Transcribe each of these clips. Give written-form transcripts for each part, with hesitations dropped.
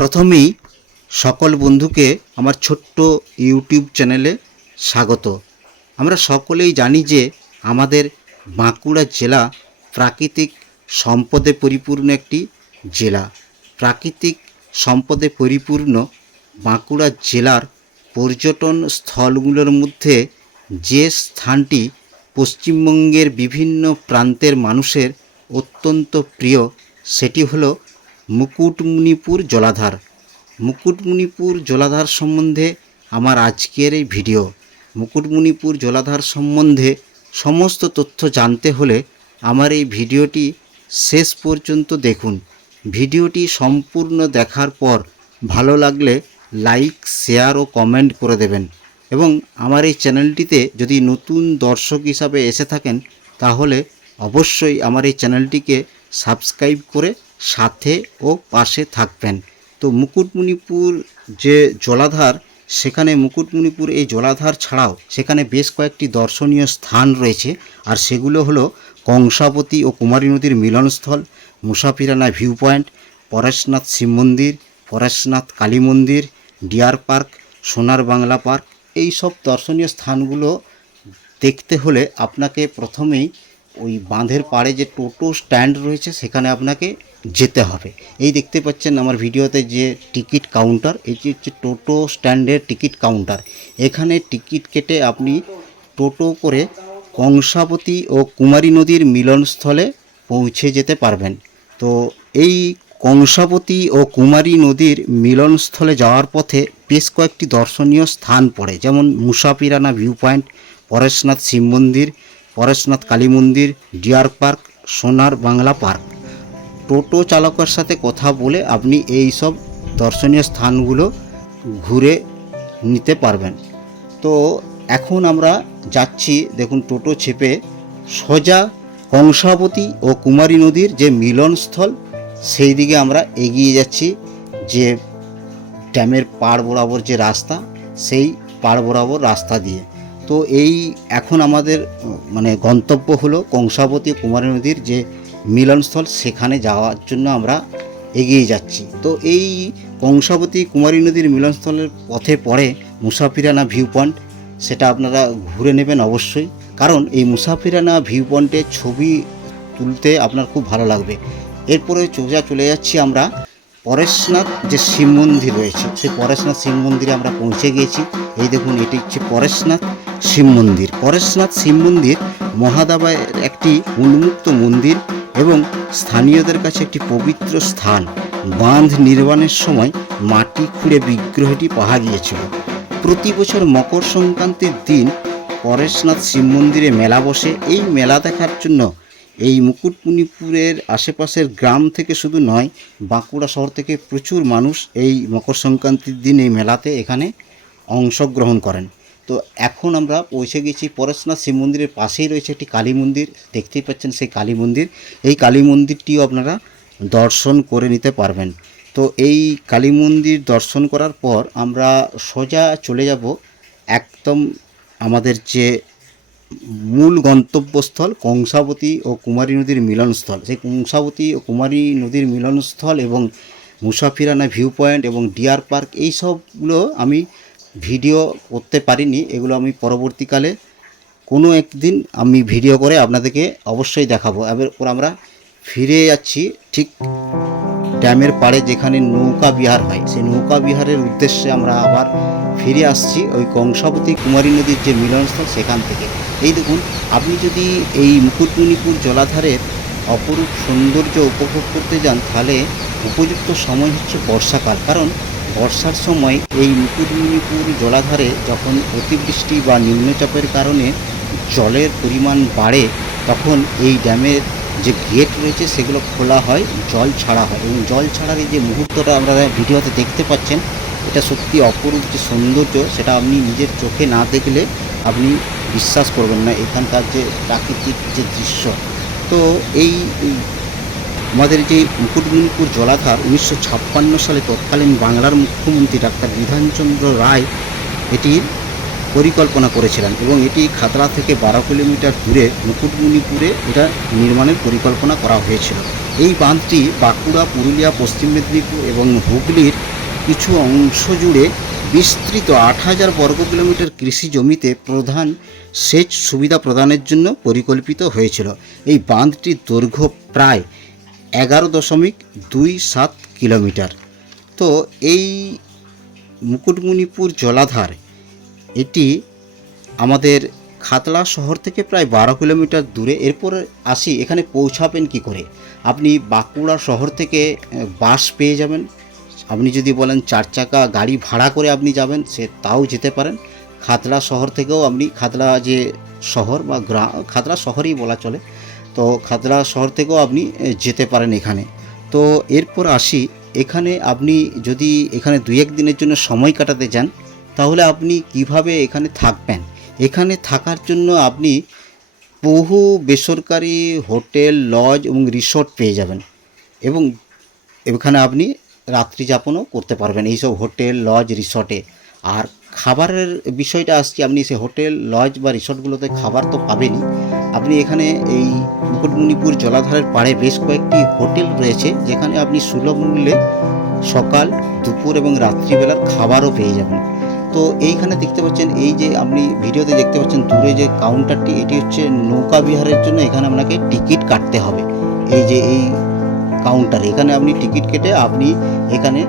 প্রথমেই সকল বন্ধুকে আমার ছোট্ট ইউটিউব চ্যানেলে স্বাগত। আমরা সকলেই জানি যে আমাদের বাঁকুড়া জেলা প্রাকৃতিক সম্পদে পরিপূর্ণ একটি জেলা। প্রাকৃতিক সম্পদে পরিপূর্ণ বাঁকুড়া জেলার পর্যটন স্থলগুলোর মধ্যে যে স্থানটি পশ্চিমবঙ্গের বিভিন্ন প্রান্তের মানুষের অত্যন্ত প্রিয় সেটি হলো মুকুটমণিপুর জলাধার। মুকুটমণিপুর জলাধার সম্বন্ধে আমার আজকের এই ভিডিও। মুকুটমণিপুর জলাধার সম্বন্ধে সমস্ত তথ্য জানতে হলে আমার এই ভিডিওটি শেষ পর্যন্ত দেখুন। ভিডিওটি সম্পূর্ণ দেখার পর ভালো লাগলে লাইক, শেয়ার ও কমেন্ট করে দেবেন এবং আমার এই চ্যানেলটিতে যদি নতুন দর্শক হিসাবে এসে থাকেন তাহলে অবশ্যই আমার এই চ্যানেলটিকে সাবস্ক্রাইব করে সাথে ও পাশে থাকবেন। তো মুকুটমণিপুর যে জলাধার, সেখানে মুকুটমণিপুর এই জলাধার ছাড়াও সেখানে বেশ কয়েকটি দর্শনীয় স্থান রয়েছে, আর সেগুলো হলো কংসাবতী ও কুমারী নদীর মিলনস্থল, মুসাফিরানা ভিউ পয়েন্ট, পরেশনাথ শিব মন্দির, পরেশনাথ কালী মন্দির, ডিয়ার পার্ক, সোনার বাংলা পার্ক। এই সব দর্শনীয় স্থানগুলো দেখতে হলে আপনাকে প্রথমেই ওই বাঁধের পাড়ে যে টোটো স্ট্যান্ড রয়েছে সেখানে আপনাকে যেতে হবে। এই দেখতে পাচ্ছেন আমার ভিডিওতে যে টিকিট কাউন্টার, এটি হচ্ছে টোটো স্ট্যান্ডের টিকিট কাউন্টার। এখানে টিকিট কেটে আপনি টোটো করে কংসাবতী ও কুমারী নদীর মিলনস্থলে পৌঁছে যেতে পারবেন। তো এই কংসাবতী ও কুমারী নদীর মিলনস্থলে যাওয়ার পথে বেশ কয়েকটি দর্শনীয় স্থান পড়ে, যেমন মুসাফিরানা ভিউ পয়েন্ট, পরেশনাথ শিব মন্দির, পরেশনাথ কালী মন্দির, ডিয়ার পার্ক, সোনার বাংলা পার্ক। টোটো চালকের সাথে কথা বলে আপনি এই সব দর্শনীয় স্থানগুলো ঘুরে নিতে পারবেন। তো এখন আমরা যাচ্ছি, দেখুন টোটো চেপে সোজা কংসাবতী ও কুমারী নদীর যে মিলনস্থল সেই দিকে আমরা এগিয়ে যাচ্ছি। যে ড্যামের পাড় বরাবর যে রাস্তা, সেই পাড় বরাবর রাস্তা দিয়ে। তো এই এখন আমাদের গন্তব্য হলো কংসাবতী কুমারী নদীর যে মিলনস্থল, সেখানে যাওয়ার জন্য আমরা এগিয়ে যাচ্ছি। তো এই কংসাবতী কুমারী নদীর মিলনস্থলের পথে পড়ে মুসাফিরানা ভিউ পয়েন্ট, সেটা আপনারা ঘুরে নেবেন অবশ্যই, কারণ এই মুসাফিরানা ভিউ পয়েন্টে ছবি তুলতে আপনার খুব ভালো লাগবে। এরপরে চলে যাচ্ছি আমরা পরেশনাথ যে শিব মন্দির রয়েছে, সেই পরেশনাথ শিব মন্দিরে আমরা পৌঁছে গিয়েছি। এই দেখুন, এটি হচ্ছে পরেশনাথ শিব মন্দির। পরেশনাথ শিব মন্দির মহাদেবের একটি উন্মুক্ত মন্দির এবং স্থানীয়দের কাছে একটি পবিত্র স্থান। বাঁধ নির্মাণের সময় মাটি খুঁড়ে বিগ্রহটি পাওয়া গিয়েছিল। প্রতি বছর মকর সংক্রান্তির দিন পরেশনাথ শিব মন্দিরে মেলা বসে। এই মেলা দেখার জন্য এই মুকুটমণিপুরের আশেপাশের গ্রাম থেকে শুধু নয়, বাঁকুড়া শহর থেকে প্রচুর মানুষ এই মকর সংক্রান্তির দিন এই মেলাতে এখানে অংশগ্রহণ করেন। তো এখন আমরা পৌঁছে গেছি পরেশনাথ শিব মন্দিরের পাশেই রয়েছে একটি কালী মন্দির, দেখতেই পাচ্ছেন সেই কালী মন্দির। এই কালী মন্দিরটিও আপনারা দর্শন করে নিতে পারবেন। তো এই কালী মন্দির দর্শন করার পর আমরা সোজা চলে যাব একদম আমাদের যে মূল গন্তব্যস্থল কংসাবতী ও কুমারী নদীর মিলনস্থল। সেই কংসাবতী ও কুমারী নদীর মিলনস্থল এবং মুসাফিরানা ভিউ পয়েন্ট এবং ডিয়ার পার্ক, এই সবগুলো আমি ভিডিও করতে পারিনি। এগুলো আমি পরবর্তীকালে কোনো একদিন আমি ভিডিও করে আপনাদেরকে অবশ্যই দেখাবো। এরপর আমরা ফিরে যাচ্ছি ঠিক ড্যামের পাড়ে যেখানে নৌকা বিহার হয়, সেই নৌকা বিহারের উদ্দেশ্যে আমরা আবার ফিরে আসছি ওই কংসাবতী কুমারী নদীর যে মিলনস্থল সেখান থেকে। এই দেখুন, আপনি যদি এই মুকুটমণিপুর জলাধারের অপরূপ সৌন্দর্য উপভোগ করতে যান তাহলে উপযুক্ত সময় হচ্ছে বর্ষাকাল, কারণ বর্ষার সময় এই মুকুটমণিপুর জলাধারে যখন অতিবৃষ্টি বা নিম্নচাপের কারণে জলের পরিমাণ বাড়ে, তখন এই ড্যামের যে গেট রয়েছে সেগুলো খোলা হয়, জল ছাড়া হয়, এবং জল ছাড়ার এই যে মুহূর্তটা আপনারা ভিডিওতে দেখতে পাচ্ছেন, এটা সত্যি অপরূপ যে সৌন্দর্য, সেটা আপনি নিজের চোখে না দেখলে আপনি বিশ্বাস করবেন না এখানকার যে প্রাকৃতিক যে দৃশ্য। তো এই আমাদের যে মুকুটমণিপুর জলাধার 1956 সালে তৎকালীন বাংলার মুখ্যমন্ত্রী ডাক্তার বিধানচন্দ্র রায় এটির পরিকল্পনা করেছিলেন এবং এটি খাতড়া থেকে 12 কিলোমিটার দূরে মুকুটমণিপুরে এটা নির্মাণের পরিকল্পনা করা হয়েছিল। এই বাঁধটি বাঁকুড়া, পুরুলিয়া, পশ্চিম মেদিনীপুর এবং হুগলির কিছু অংশ জুড়ে বিস্তৃত 8,000 বর্গ কিলোমিটার কৃষি জমিতে প্রধান সেচ সুবিধা প্রদানের জন্য পরিকল্পিত হয়েছিল। এই বাঁধটির দৈর্ঘ্য প্রায় 11.27 কিলোমিটার। তো এই মুকুটমণিপুর জলাধার এটি আমাদের খাতড়া শহর থেকে প্রায় 12 কিলোমিটার দূরে। এরপর আসি এখানে পৌঁছাবেন কি করে। আপনি বাঁকুড়া শহর থেকে বাস পেয়ে যাবেন। আপনি যদি বলেন 4 চাকা গাড়ি ভাড়া করে আপনি যাবেন, সে তাও যেতে পারেন। খাতড়া শহর থেকেও আপনি, খাতড়া যে শহর বা খাতড়া শহরই বলা চলে, তো খাতড়া শহর থেকেও আপনি যেতে পারেন এখানে। তো এরপর আসি, এখানে আপনি যদি এখানে 2-1 দিনের জন্য সময় কাটাতে যান, তাহলে আপনি কিভাবে এখানে থাকবেন। এখানে থাকার জন্য আপনি বহু বেসরকারি হোটেল, লজ এবং রিসর্ট পেয়ে যাবেন, এবং এখানে আপনি রাত্রি যাপনও করতে পারবেন এইসব হোটেল, লজ, রিসর্টে। আর খাবারের বিষয়টা আসছে, আপনি সে হোটেল, লজ বা রিসর্টগুলোতে খাবার তো পাবেনই। আপনি এখানে এই মুকুটমণিপুর জলাধারের পাড়ে বেশ কয়েকটি হোটেল রয়েছে, যেখানে আপনি সুলভ মূল্যে সকাল, দুপুর এবং রাত্রিবেলার খাবারও পেয়ে যাবেন। তো এইখানে দেখতে পাচ্ছেন, এই যে আপনি ভিডিওতে দেখতে পাচ্ছেন দূরে যে কাউন্টারটি, এটি হচ্ছে নৌকা বিহারের জন্য। এখানে আপনাকে টিকিট কাটতে হবে। এই যে এই কাউন্টার, এখানে আপনি টিকিট কেটে আপনি এখানে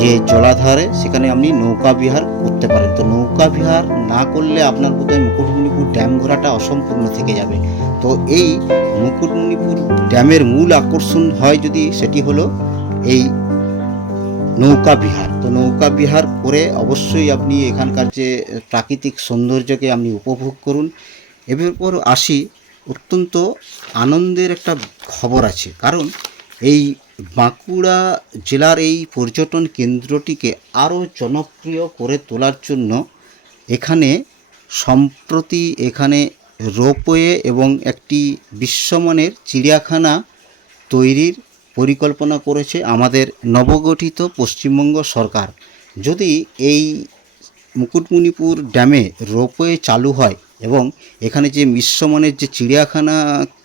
যে জলাধারে সেখানে আপনি নৌকা বিহার করতে পারেন। তো নৌকা বিহার না করলে আপনার বোধহয় মুকুটমণিপুর ড্যাম ঘোরাটা অসম্পূর্ণ থেকে যাবে। তো এই মুকুটমণিপুর ড্যামের মূল আকর্ষণ হয় যদি, সেটি হলো এই নৌকা বিহার। তো নৌকা বিহার করে অবশ্যই আপনি এখানকার যে প্রাকৃতিক সৌন্দর্যকে আপনি উপভোগ করুন। এরপর আসি, অত্যন্ত আনন্দের একটা খবর আছে, কারণ এই বাঁকুড়া জেলার এই পর্যটন কেন্দ্রটিকে আরও জনপ্রিয় করে তোলার জন্য এখানে সম্প্রতি এখানে রোপওয়ে এবং একটি বিশ্বমানের চিড়িয়াখানা তৈরির পরিকল্পনা করেছে আমাদের নবগঠিত পশ্চিমবঙ্গ সরকার। যদি এই মুকুটমণিপুর ড্যামে রোপওয়ে চালু হয় এবং এখানে যে বিশ্বমানের যে চিড়িয়াখানা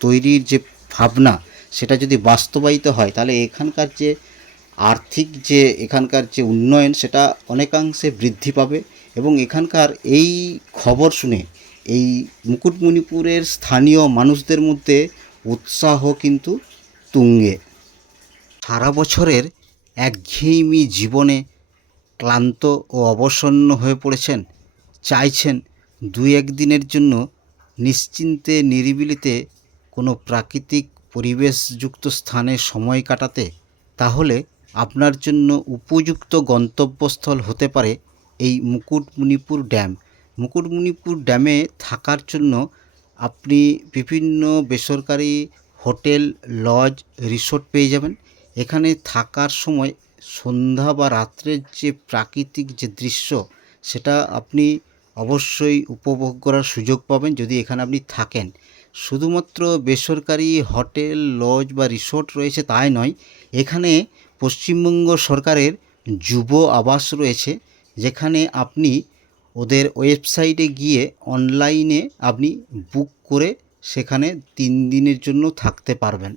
তৈরির যে ভাবনা, সেটা যদি বাস্তবায়িত হয়, তাহলে এখানকার যে আর্থিক যে এখানকার যে উন্নয়ন, সেটা অনেকাংশে বৃদ্ধি পাবে। এবং এখানকার এই খবর শুনে এই মুকুটমণিপুরের স্থানীয় মানুষদের মধ্যে উৎসাহ কিন্তু তুঙ্গে। সারা বছরের একঘেয়েমি জীবনে ক্লান্ত ও অবসন্ন হয়ে পড়েছেন, চাইছেন 2-1 দিনের জন্য নিশ্চিন্তে নিরিবিলিতে কোনো প্রাকৃতিক পরিবেশযুক্ত স্থানে সময় কাটাতে, তাহলে আপনার জন্য উপযুক্ত গন্তব্যস্থল হতে পারে এই মুকুটমণিপুর ড্যাম। মুকুটমণিপুর ড্যামে থাকার জন্য আপনি বিভিন্ন বেসরকারি হোটেল, লজ, রিসোর্ট পেয়ে যাবেন। এখানে থাকার সময় সন্ধ্যা বা রাত্রের যে প্রাকৃতিক যে দৃশ্য, সেটা আপনি অবশ্যই উপভোগ করার সুযোগ পাবেন যদি এখানে আপনি থাকেন। শুধুমাত্র বেসরকারি হোটেল, লজ বা রিসোর্ট রয়েছে তাই নয়, এখানে পশ্চিমবঙ্গ সরকারের যুব আবাস রয়েছে, যেখানে আপনি ওদের ওয়েবসাইটে গিয়ে অনলাইনে আপনি বুক করে সেখানে 3 দিনের জন্য থাকতে পারবেন।